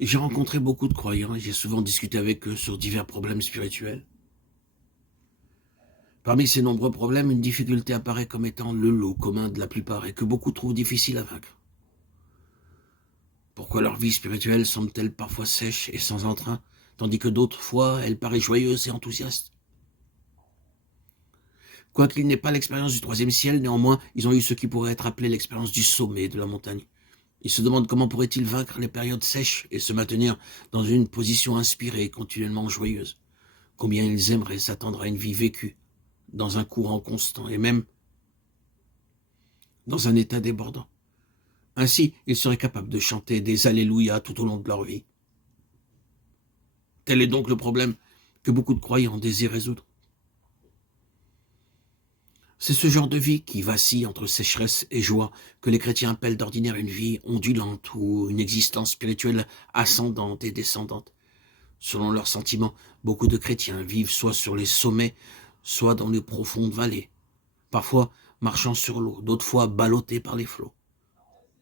J'ai rencontré beaucoup de croyants et j'ai souvent discuté avec eux sur divers problèmes spirituels. Parmi ces nombreux problèmes, une difficulté apparaît comme étant le lot commun de la plupart et que beaucoup trouvent difficile à vaincre. Pourquoi leur vie spirituelle semble-t-elle parfois sèche et sans entrain, tandis que d'autres fois, elle paraît joyeuse et enthousiaste? Quoiqu'ils n'aient pas l'expérience du troisième ciel, néanmoins, ils ont eu ce qui pourrait être appelé l'expérience du sommet de la montagne. Ils se demandent comment pourraient-ils vaincre les périodes sèches et se maintenir dans une position inspirée et continuellement joyeuse. Combien ils aimeraient s'attendre à une vie vécue dans un courant constant et même dans un état débordant. Ainsi, ils seraient capables de chanter des Alléluia tout au long de leur vie. Tel est donc le problème que beaucoup de croyants désirent résoudre. C'est ce genre de vie qui vacille entre sécheresse et joie que les chrétiens appellent d'ordinaire une vie ondulante ou une existence spirituelle ascendante et descendante. Selon leurs sentiments, beaucoup de chrétiens vivent soit sur les sommets, soit dans les profondes vallées, parfois marchant sur l'eau, d'autres fois ballottés par les flots,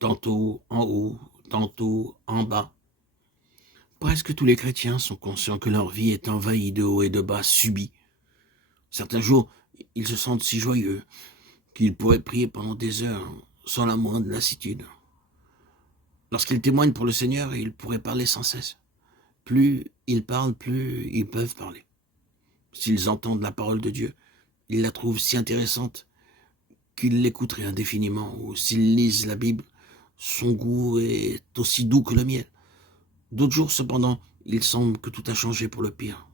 tantôt en haut, tantôt en bas. Presque tous les chrétiens sont conscients que leur vie est envahie de haut et de bas subis. Certains jours, ils se sentent si joyeux qu'ils pourraient prier pendant des heures sans la moindre lassitude. Lorsqu'ils témoignent pour le Seigneur, ils pourraient parler sans cesse. Plus ils parlent, plus ils peuvent parler. S'ils entendent la parole de Dieu, ils la trouvent si intéressante qu'ils l'écouteraient indéfiniment, ou s'ils lisent la Bible, son goût est aussi doux que le miel. D'autres jours, cependant, il semble que tout a changé pour le pire.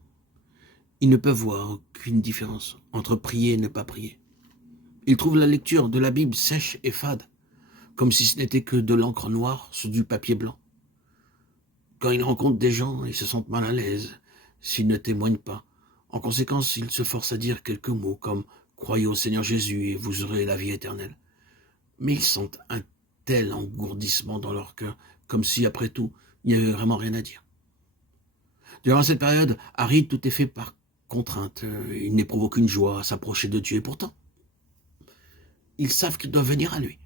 Ils ne peuvent voir aucune différence entre prier et ne pas prier. Ils trouvent la lecture de la Bible sèche et fade, comme si ce n'était que de l'encre noire sur du papier blanc. Quand ils rencontrent des gens, ils se sentent mal à l'aise s'ils ne témoignent pas. En conséquence, ils se forcent à dire quelques mots comme « Croyez au Seigneur Jésus et vous aurez la vie éternelle ». Mais ils sentent un tel engourdissement dans leur cœur, comme si, après tout, il n'y avait vraiment rien à dire. Durant cette période aride, tout est fait par contrainte. Ils n'éprouvent aucune joie à s'approcher de Dieu. Et pourtant, ils savent qu'ils doivent venir à lui.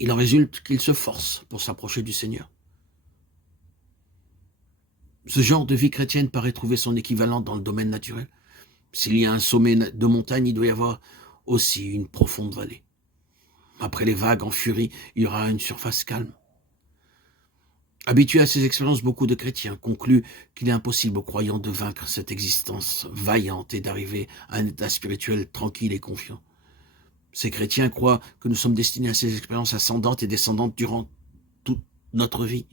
Il en résulte qu'ils se forcent pour s'approcher du Seigneur. Ce genre de vie chrétienne paraît trouver son équivalent dans le domaine naturel. S'il y a un sommet de montagne, il doit y avoir aussi une profonde vallée. Après les vagues en furie, il y aura une surface calme. Habitués à ces expériences, beaucoup de chrétiens concluent qu'il est impossible aux croyants de vaincre cette existence vaillante et d'arriver à un état spirituel tranquille et confiant. Ces chrétiens croient que nous sommes destinés à ces expériences ascendantes et descendantes durant toute notre vie.